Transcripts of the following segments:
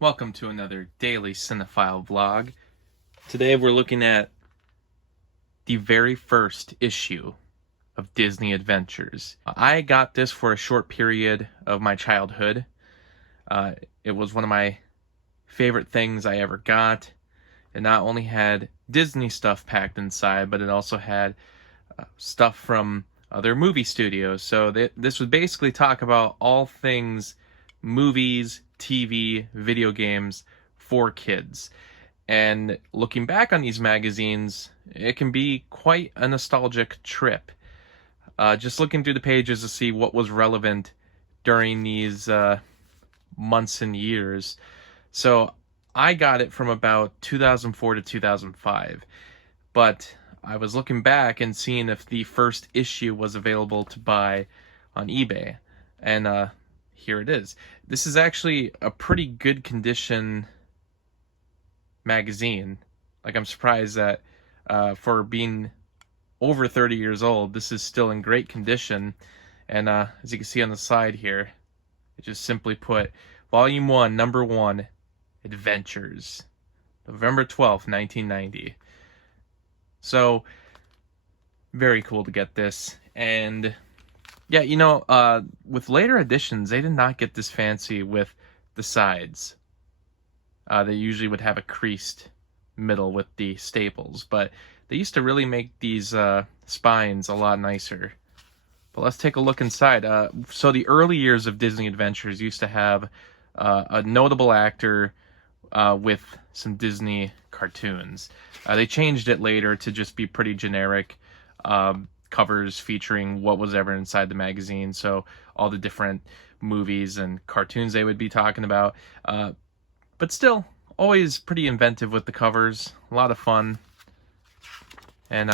Welcome to another daily cinephile vlog. Today we're looking at the very first issue of Disney Adventures. I got this for a short period of my childhood. It was one of my favorite things I ever got. It not only had Disney stuff packed inside, but it also had stuff from other movie studios. So this would basically talk about all things movies, TV, video games for kids. And looking back on these magazines, it can be quite a nostalgic trip. Just looking through the pages to see what was relevant during these months and years. So I got it from about 2004 to 2005. But I was looking back and seeing if the first issue was available to buy on eBay. And here it is. This is actually a pretty good condition magazine. Like, I'm surprised that for being over 30 years old, this is still in great condition. And as you can see on the side here, it just simply put Volume 1, Number 1, Adventures, November 12th, 1990. So, very cool to get this. And yeah, with later editions, they did not get this fancy with the sides. They usually would have a creased middle with the staples, but they used to really make these spines a lot nicer. But let's take a look inside. So the early years of Disney Adventures used to have a notable actor with some Disney cartoons. They changed it later to just be pretty generic covers featuring what was ever inside the magazine. So all the different movies and cartoons they would be talking about. But still, always pretty inventive with the covers. A lot of fun. And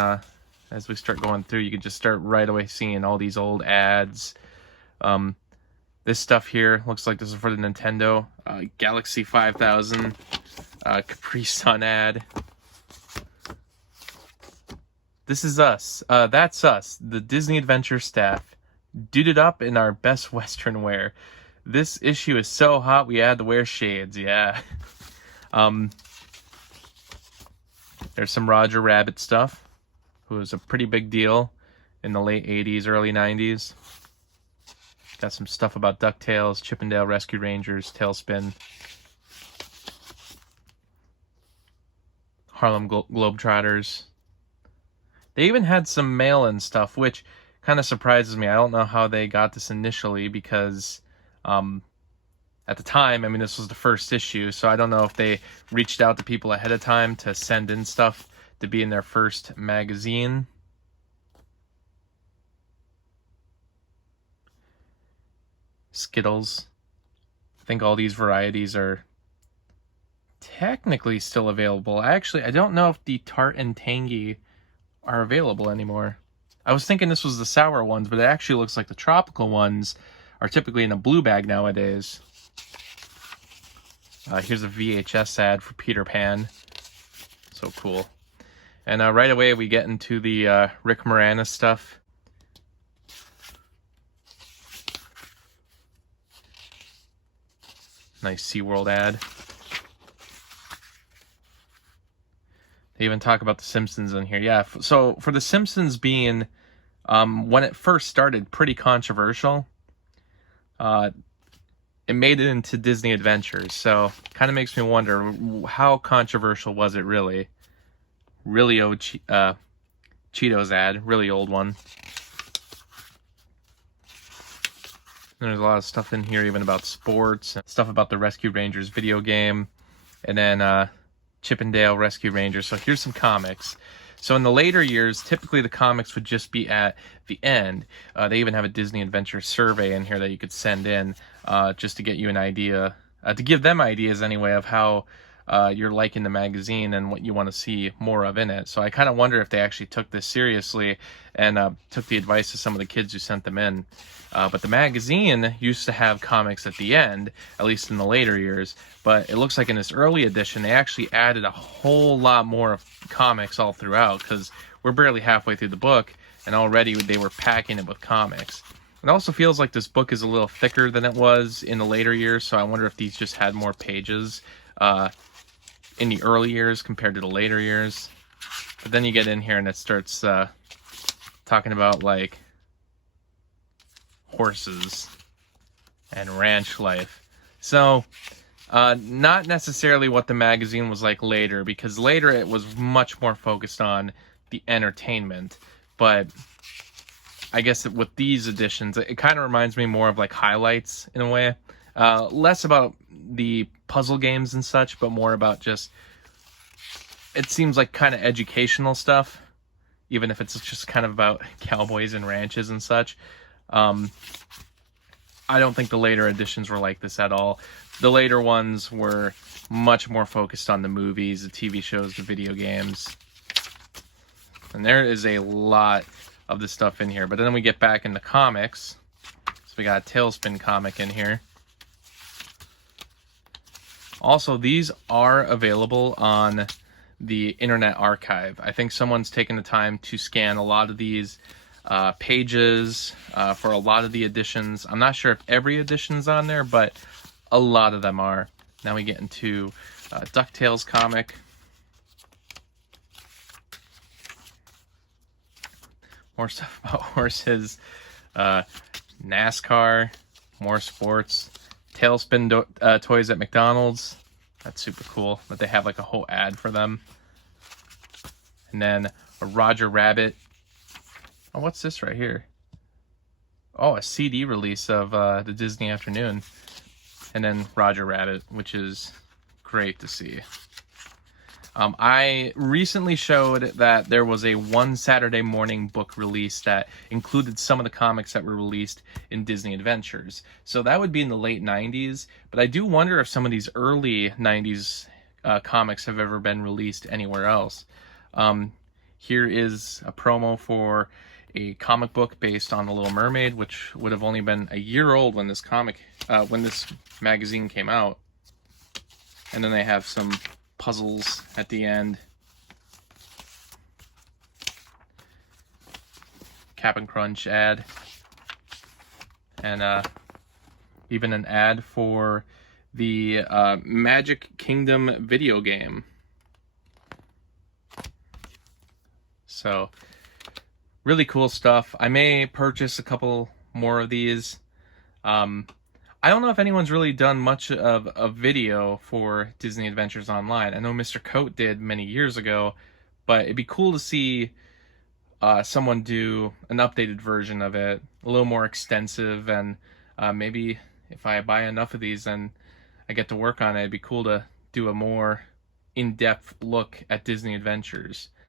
as we start going through, you can just start right away seeing all these old ads. This stuff here looks like this is for the Nintendo. Galaxy 5000. Capri Sun ad. This is us. That's us, the Disney Adventure staff, duded up in our best Western wear. This issue is so hot we had to wear shades, yeah. There's some Roger Rabbit stuff, who was a pretty big deal in the late 80s, early 90s. Got some stuff about DuckTales, Chippendale Rescue Rangers, Tailspin, Harlem Globetrotters. They even had some mail-in stuff, which kind of surprises me. I don't know how they got this initially because at the time, I mean, this was the first issue, so I don't know if they reached out to people ahead of time to send in stuff to be in their first magazine. Skittles. I think all these varieties are technically still available. Actually, I don't know if the Tart and Tangy are available anymore. I was thinking this was the sour ones, but it actually looks like the tropical ones are typically in a blue bag nowadays. Here's a VHS ad for Peter Pan. So cool. And right away we get into the Rick Moranis stuff. Nice SeaWorld ad. They even talk about The Simpsons in here. Yeah, so for The Simpsons being, when it first started, pretty controversial, it made it into Disney Adventures. So kind of makes me wonder, how controversial was it really? Really old Cheetos ad, really old one. And there's a lot of stuff in here, even about sports, stuff about the Rescue Rangers video game, and then Chippendale Rescue Rangers. So here's some comics. So in the later years, typically the comics would just be at the end. They even have a Disney Adventure survey in here that you could send in just to get you an idea, to give them ideas anyway of how you're liking the magazine and what you want to see more of in it. So I kind of wonder if they actually took this seriously and took the advice of some of the kids who sent them in. But the magazine used to have comics at the end, at least in the later years. But it looks like in this early edition, they actually added a whole lot more of comics all throughout, because we're barely halfway through the book, and already they were packing it with comics. It also feels like this book is a little thicker than it was in the later years, so I wonder if these just had more pages in the early years compared to the later years. But then you get in here and it starts talking about like horses and ranch life. So not necessarily what the magazine was like later, because later it was much more focused on the entertainment. But I guess with these editions, it kind of reminds me more of like highlights in a way. Less about the puzzle games and such, but more about just, it seems like kind of educational stuff, even if it's just kind of about cowboys and ranches and such. I don't think the later editions were like this at all. The later ones were much more focused on the movies, the TV shows, the video games. And there is a lot of the stuff in here. But then we get back into comics. So we got a Tailspin comic in here. Also, these are available on the Internet Archive. I think someone's taken the time to scan a lot of these pages for a lot of the editions. I'm not sure if every edition's on there, but a lot of them are. Now we get into DuckTales comic. More stuff about horses, NASCAR, more sports, Tailspin toys at McDonald's. That's super cool that they have like a whole ad for them. And then a Roger Rabbit. Oh, what's this right here? Oh, a CD release of the Disney Afternoon. And then Roger Rabbit, which is great to see. I recently showed that there was a One Saturday Morning book release that included some of the comics that were released in Disney Adventures. So that would be in the late 90s, but I do wonder if some of these early 90s comics have ever been released anywhere else. Here is a promo for a comic book based on The Little Mermaid, which would have only been a year old when this magazine came out. And then they have some puzzles at the end. Cap'n Crunch ad. And even an ad for the Magic Kingdom video game. So, really cool stuff. I may purchase a couple more of these. I don't know if anyone's really done much of a video for Disney Adventures Online. I know Mr. Coat did many years ago, but it'd be cool to see someone do an updated version of it, a little more extensive, and maybe if I buy enough of these and I get to work on it, it'd be cool to do a more in-depth look at Disney Adventures.